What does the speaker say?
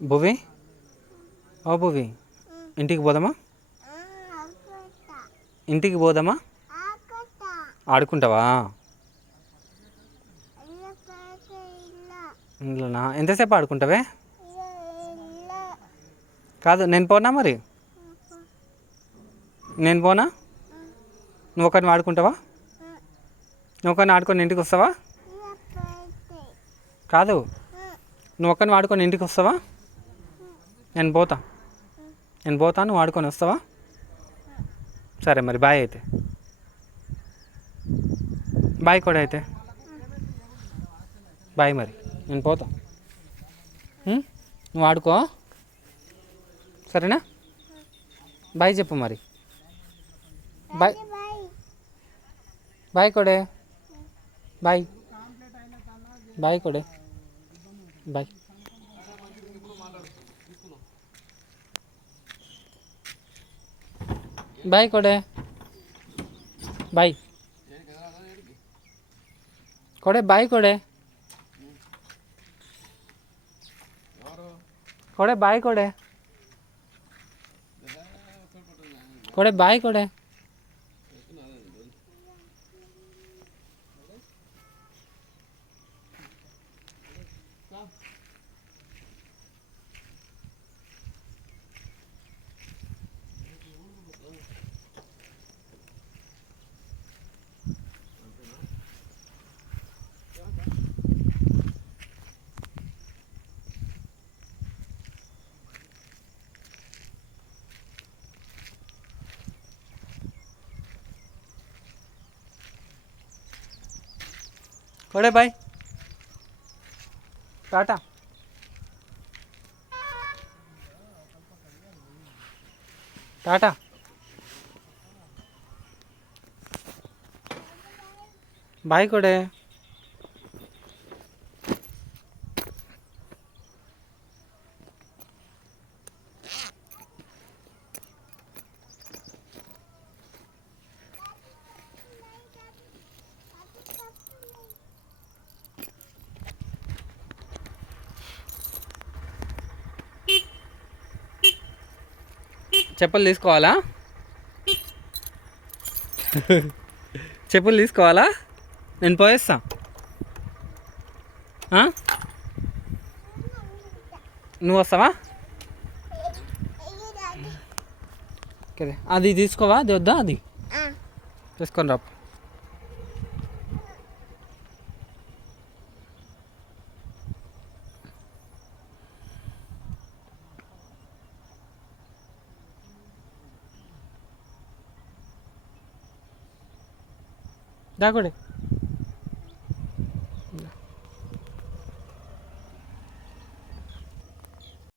భువి, ఓ భువి, ఇంటికి పోదామా? ఇంటికి పోదామా? ఆడుకుంటావా? ఇంట్లోనా? ఎంతసేపు ఆడుకుంటావే? కాదు, నేను పోనా మరి? నేను పోనా? నువ్వు ఒకరిని ఆడుకుంటావా? నువ్వు ఒకరిని ఆడుకొని ఇంటికి వస్తావా? కాదు, నువ్వు ఒక్కరిని ఆడుకొని ఇంటికి వస్తావా? నేను పోతా. నేను పోతా, నువ్వు ఆడుకొని వస్తావా? సరే మరి, బాయ్ అయితే. బాయ్ కూడా అయితే. బాయ్ మరి, నేను పోతా. నువ్వు ఆడుకో, సరేనా? బాయ్ చెప్పు మరి. బాయ్. బాయ్ కొడే. బాయ్. బాయ్ కొడే. బాయ్. బాయ్ కొడే. బాయ్ కొడే. బాయ్ కొడే. కొడే బాయ్ కొడే. కొడే బాయ్ కొడే. కొడే బాయ్. టాటా. టాటా. బాయ్ కొడే. చెప్పులు తీసుకోవాలా? చెప్పులు తీసుకోవాలా? నేను పోయేస్తా. నువ్వు వస్తావా? ఓకే, అది తీసుకోవా? అది వద్దా? అది తీసుకొని రా. దా కొడే.